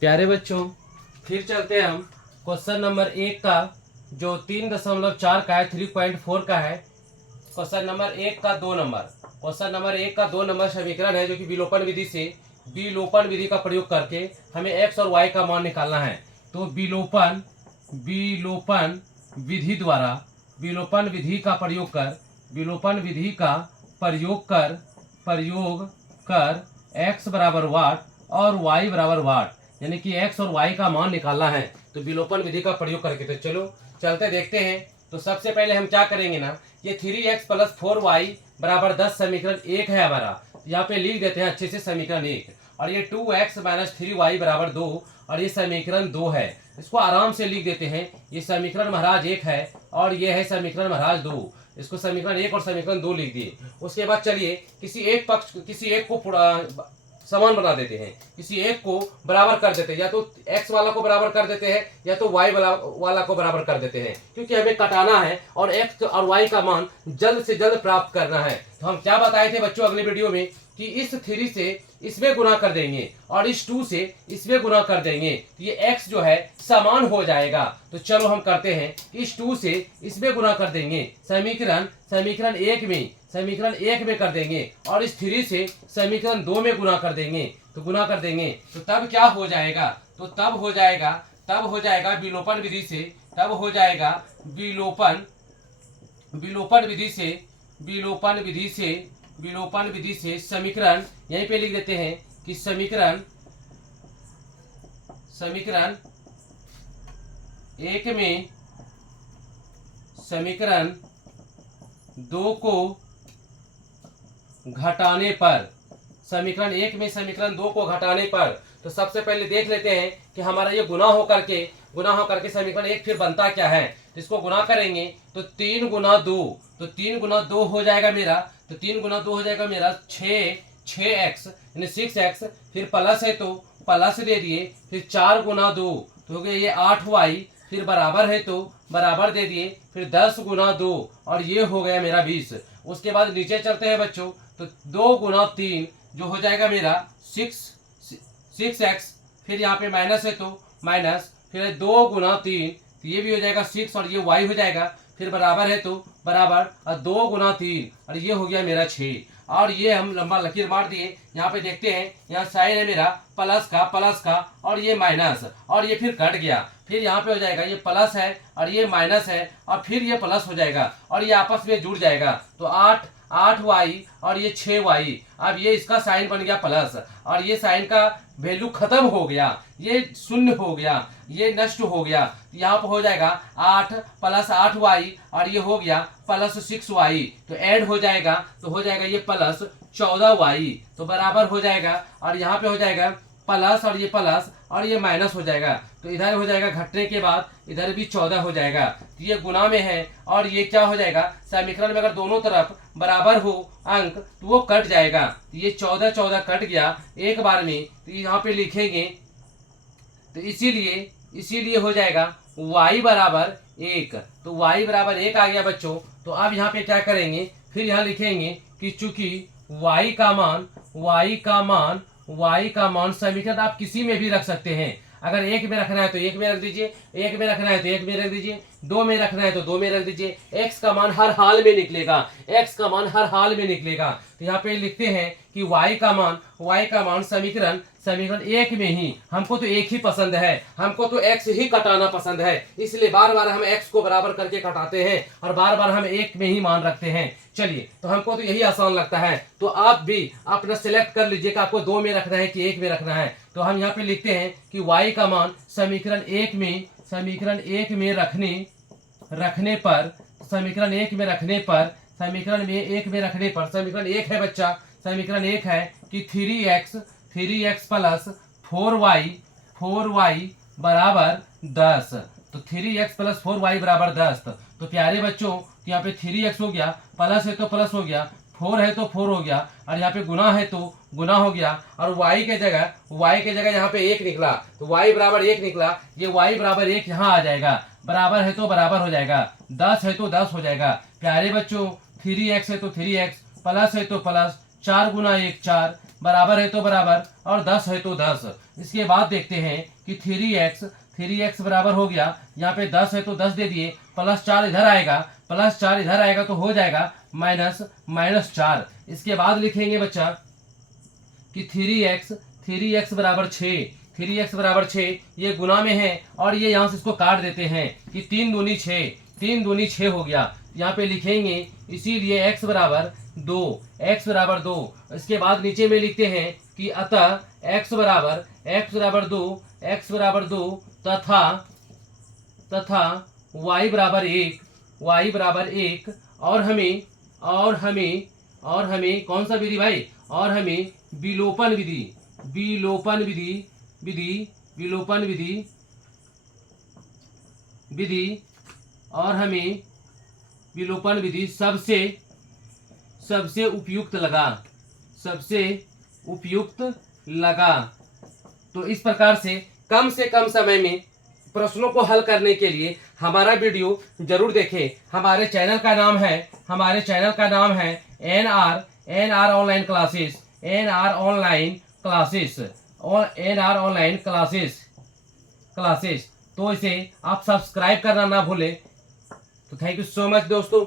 प्यारे बच्चों, फिर चलते हैं हम क्वेश्चन नंबर 1 का, जो 3.4 का है, 3.4 का है। क्वेश्चन नंबर 1 का 2 नंबर, क्वेश्चन नंबर 1 का 2 नंबर समीकरण है, जो कि विलोपन विधि का प्रयोग करके हमें एक्स और वाई का मान निकालना है। तो विलोपन विलोपन विधि द्वारा विलोपन विधि का प्रयोग कर एक्स बराबर वाट और वाई बराबर वाट, यानी कि एक्स और वाई का मान निकालना है। तो विलोपन विधि का प्रयोग करके, तो चलो चलते देखते हैं। तो सबसे पहले हम क्या करेंगे ना, ये 3x प्लस 4y बराबर 10 समीकरण 1 है हमारा। यहाँ पे लिख देते हैं अच्छे से समीकरण 1। और ये 2x माइनस 3y बराबर 2, और ये समीकरण 2 है। इसको आराम से लिख देते हैं। ये समीकरण महाराज 1 है और ये है समीकरण महाराज 2। इसको समीकरण 1 और समीकरण 2 लिख दिए। उसके बाद चलिए किसी एक को समान बना देते हैं, किसी एक को बराबर कर देते हैं। या तो x वाला को बराबर कर देते हैं या तो y वाला को बराबर कर देते हैं, क्योंकि हमें कटाना है और x और y का मान जल्द से जल्द प्राप्त करना है। तो हम क्या बताए थे बच्चों अगले वीडियो में कि इस 3 से इसमें गुना कर देंगे और इस 2 से इसमें गुना कर देंगे, तो ये x जो है समान हो जाएगा। तो चलो हम करते हैं, इस 2 से इसमें गुना कर देंगे, समीकरण 1 में कर देंगे, और इस 3 से समीकरण 2 में गुना कर देंगे। तो गुना कर देंगे तो तब क्या हो जाएगा, तो तब हो जाएगा विलोपन विधि से, तब हो जाएगा विलोपन विधि से समीकरण, यहीं पे लिख देते हैं कि समीकरण 1 में समीकरण 2 को घटाने पर, समीकरण 1 में समीकरण 2 को घटाने पर, तो सबसे पहले देख लेते हैं कि हमारा ये गुना हो करके समीकरण 1 फिर बनता क्या है। तो इसको गुना करेंगे तो 3 गुना 2, तो 3 गुना 2 हो जाएगा मेरा, तो 3 गुना 2 हो जाएगा मेरा 6x यानी 6x, फिर प्लस है तो प्लस दे दिए, फिर 4 गुना 2 तो हो गया ये 8y, फिर बराबर है तो बराबर दे दिए, फिर 10 गुना 2 और ये हो गया मेरा 20। उसके बाद नीचे चलते हैं बच्चों, तो 2 गुना 3 जो हो जाएगा मेरा 6x, फिर यहाँ पे माइनस है तो माइनस, फिर 2 गुना 3 तो ये भी हो जाएगा 6 और ये y हो जाएगा, फिर बराबर है तो बराबर, और 2 गुना 3 और ये हो गया मेरा 6। और ये हम लंबा लकीर मार दिए। यहाँ पे देखते हैं, यहाँ साइन है मेरा प्लस का और ये माइनस, और ये फिर कट गया, फिर यहाँ पे हो जाएगा ये प्लस है और ये माइनस है और फिर ये प्लस हो जाएगा और ये आपस में जुड़ जाएगा। तो 8y और ये 6y, अब ये इसका साइन बन गया प्लस, और ये साइन का वैल्यू खत्म हो गया, ये शून्य हो गया, ये नष्ट हो गया। यहाँ पर हो जाएगा 8 प्लस 8y और ये हो गया प्लस 6y, तो ऐड हो जाएगा, तो हो जाएगा ये प्लस 14y, तो बराबर हो जाएगा, और यहाँ पे हो जाएगा प्लस और ये माइनस हो जाएगा, तो इधर हो जाएगा घटने के बाद इधर भी 14 हो जाएगा। तो ये गुना में है और ये क्या हो जाएगा, समीकरण में अगर दोनों तरफ बराबर हो अंक तो वो कट जाएगा। तो ये 14 कट गया एक बार में, तो यहाँ पे लिखेंगे, तो इसीलिए हो जाएगा y बराबर 1। तो y बराबर 1 आ गया बच्चों। तो अब यहाँ पे क्या करेंगे, फिर यहाँ लिखेंगे कि चूंकि y का मान समीकरण आप किसी में भी रख सकते हैं। अगर 1 में रखना है तो 1 में रख दीजिए, 1 में रखना है तो 1 में रख दीजिए, 2 में रखना है तो 2 में रख दीजिए। x का मान हर हाल में निकलेगा, तो यहाँ पे लिखते हैं कि y का मान समीकरण 1 में ही, हमको तो एक ही पसंद है, हमको तो x ही कटाना पसंद है, इसलिए बार बार हम x को बराबर करके कटाते हैं और बार बार हम 1 में ही मान रखते हैं। चलिए, तो हमको तो यही आसान लगता है। तो आप भी अपना सिलेक्ट कर लीजिए कि आपको 2 में रखना है कि 1 में रखना है। तो हम यहाँ पे लिखते हैं कि y का मान समीकरण 1 में रखने पर समीकरण 1 है बच्चा, समीकरण 1 है कि 3x प्लस 4y बराबर 10। तो 3x प्लस 4y बराबर 10। तो प्यारे बच्चों, यहाँ पे 3x हो गया, प्लस है तो प्लस हो गया, 4 है तो 4 हो गया, और यहाँ पे गुना है तो गुना हो गया, और y के जगह यहाँ पे 1 निकला, तो y बराबर 1 निकला, ये y बराबर 1 यहाँ आ जाएगा, बराबर है तो बराबर हो जाएगा, 10 है तो 10 हो जाएगा। प्यारे बच्चों, 3x है तो 3x, प्लस है तो प्लस, 4 गुना 1 4, बराबर है तो बराबर और 10 है तो 10। इसके बाद देखते हैं कि 3x बराबर हो गया, यहाँ पे 10 है तो 10 दे दिए, +4 इधर आएगा, +4 इधर आएगा तो हो जाएगा -4। इसके बाद लिखेंगे बच्चा कि 3x बराबर 6, 3x बराबर 6, ये गुना में है और ये यहाँ से इसको काट देते हैं कि 3 दूनी 6, 3 दूनी 6 हो गया। यहाँ पे लिखेंगे इसीलिए x बराबर 2, x बराबर 2। इसके बाद नीचे में लिखते हैं कि अतः x बराबर 2, x बराबर 2 तथा y बराबर 1, y बराबर 1। और हमें कौन सा विधि भाई, और हमें विलोपन विधि और हमें विलोपन विधि सबसे उपयुक्त लगा। तो इस प्रकार से कम समय में प्रश्नों को हल करने के लिए हमारा वीडियो जरूर देखें। हमारे चैनल का नाम है NR ऑनलाइन क्लासेस। तो इसे आप सब्सक्राइब करना ना भूलें। तो थैंक यू सो मच दोस्तों।